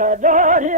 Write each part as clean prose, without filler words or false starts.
خداری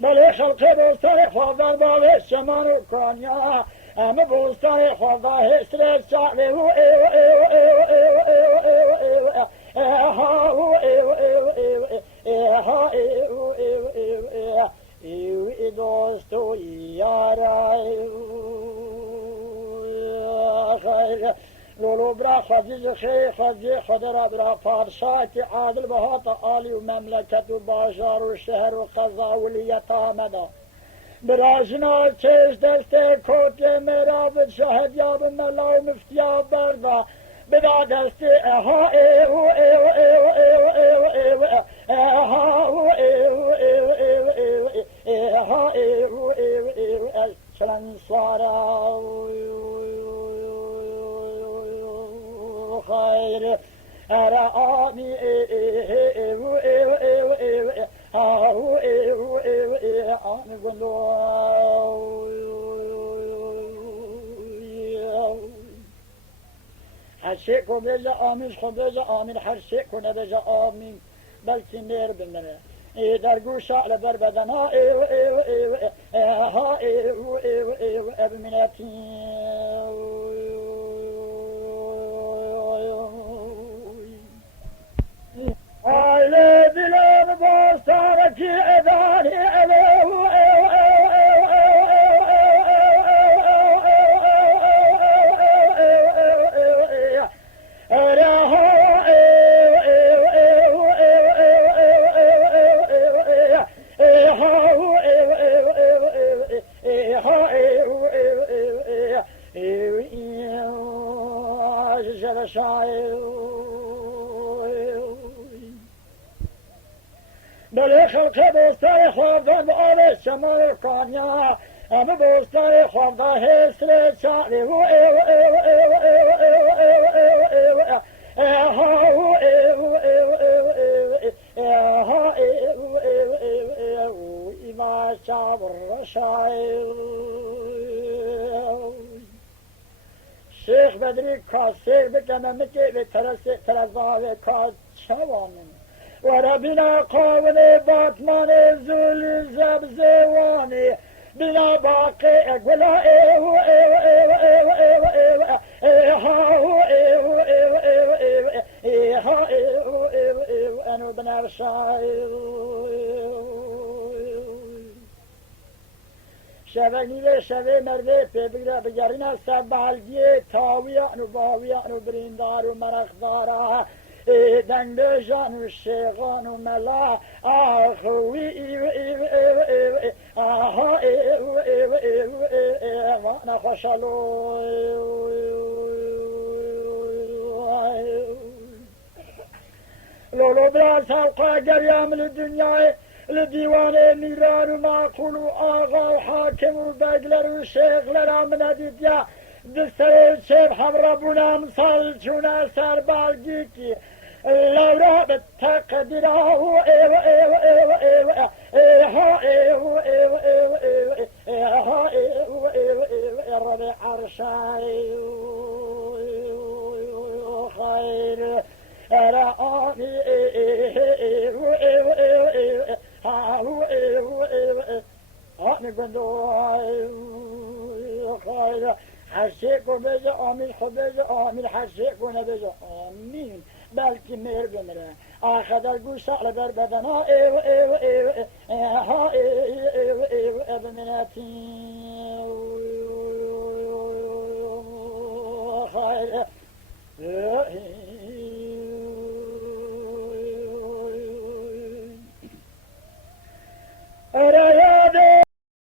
بله خلق بستان خواب در باب شمان و کانیا همه بستان خواب در حسر شعبه و دوست و یارای خیر لولو برا خزیز خیر خزی خود را برا پادشاهت عادل بهات عالی و مملکت و بازار و شهر و قضا ولیت آمده براشنا چش دسته کوت مراب شهد یاب ملا و مفتیا بردا بدا دسته اها ایو ایو ایو ایو ایو ایو اها ایو ایو ایو ایو اها ایو ایو ایو چلن سوارا خیر ارا آمی ایو ایو ایو ایو آهو ایو ایو ایو آمی گندو هر شیء کو بجا آمین خود بجا آمین هر شیء کو نبجا آمین بلکه نیر بمنه در گوش آل بر بدن ها ایو ایو ایو ها ایو ایو ایو ابمناتی آله دلم باستارکی ادانی ایو ایو بله خلق بستان خواب در باب شمال کانیا همه بستان خواب در حسر شعبه و ایو ایو ایو ایو ایو ایو ایو ایو ایو ایو ایو ایو ایو ایو ایما شعب الرشای شیخ بدری کاس شیخ بکنمتی به ترزاوه کاس چوانم و ربنا قاون باتمان زول زبزوانی بنا باقی گلا ایو ایو ایو ایو ایو ایو ایو ایو ایو ایو ایو ایو ایو انو بنفشای شبه نیوه شبه مرده پی بگره بگرین از سر بلگیه تاویان و باویان و بریندار و مرخدارا دنگ جان و شیغان و ملا آخوی ایو ایو ایو ایو آها ایو ایو ایو ایو وانا خوشالو لولو برا سوقا گریام لدنیای لدیوان نیران و معقول و آغا و حاکم و بگلر و شیغلر آمنه دیدیا دستر شیب حمرا بونا مثال چونه سر بالگی کی لورا بالتقدير هو ايوه ايوه ايوه ايوه ايوه ايوه ايوه ايوه ايوه ايوه ايوه ايوه الربيع عرشاي خير رآني ايوه ايوه ايوه ايوه هو ايوه ايوه آني بندو خير حشيكم بجا آمين خبجا آمين حشيكم بجا آمين بلکه مهر بمره آخه در گوش آل بر بدن ها ایو ایو ایو ها ایو ایو ایو ابمناتی خیر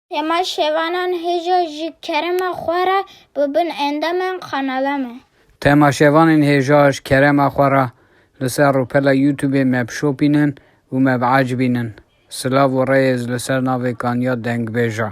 تما شوانان هجا جی کرم خوره ببین اندامن قنالمه تماشاوان هجاش کرم اخوارا لسر رو پلا یوتیوب مبشو بینن و مبعج بینن سلاو و ریز لسر ناوی کانیا دنگ بیجا.